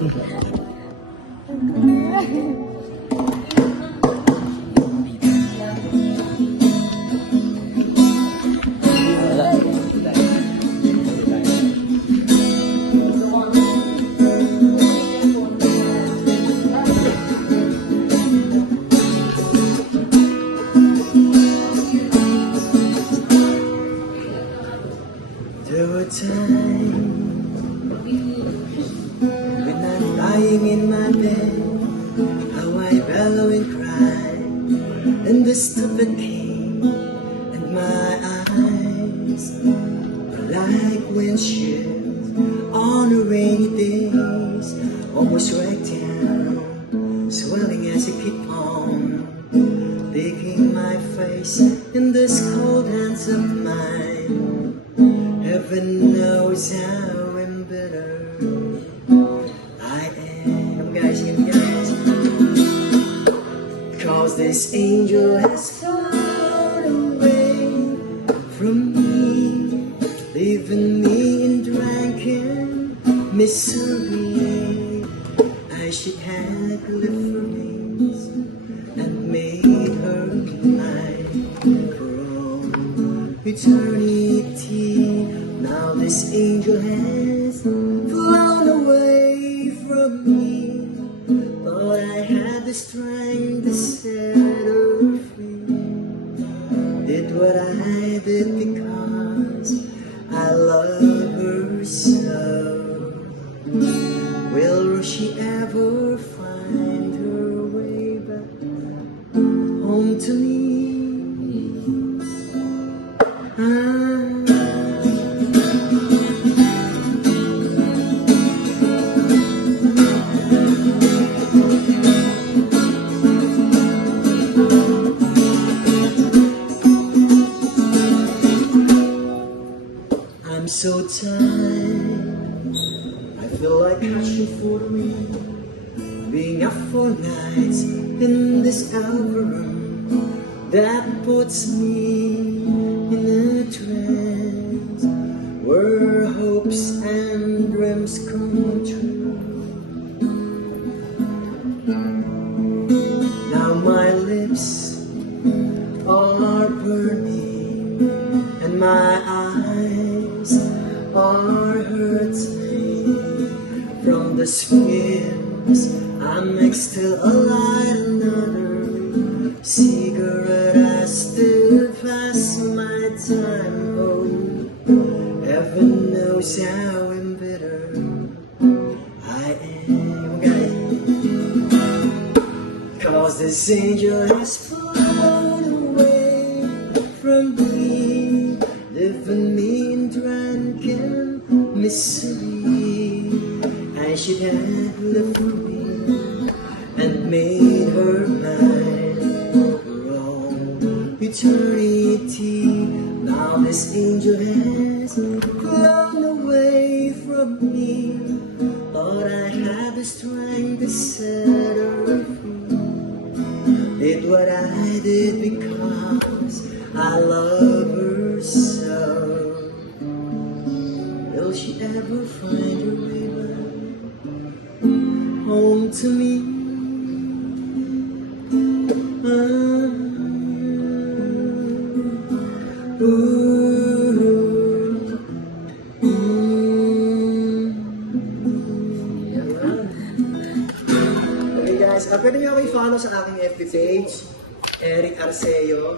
There were times when I'm lying in my bed, how I bellow and cry in the stupid pain, and my eyes are like windshields on a rainy day, almost right down, swelling as I keep on digging my face in this cold hands of mine. Heaven knows how embittered I am, guys. 'Cause this angel has flown away from me, leaving me in drunken misery. I should have lived for this and made her mine for all eternity. Now this angel has flown away from me, but I had the strength to set her free. Did what I did because I love her so. Will she ever find her way back home to me? I'm so tired, I feel like crashing for the wind, being up for nights in this algorithm that puts me in a trance where hopes and dreams come true. Now my lips are burning and my eyes are hurting from the fumes. I mixed till I light another cigarette. I still pass my time. Oh, heaven knows how embittered I am, guys. 'Cause this angel has flown away from me, leaving me in drunken misery. I should have lived for me and made her mine for all eternity. Now this angel has flown away from me, but I had the strength to set her free. Did what I did because I love her so. Will she ever find her way back home to me? Okay guys, pwede nyo ako i-follow sa aking FB page, Eric Arceo.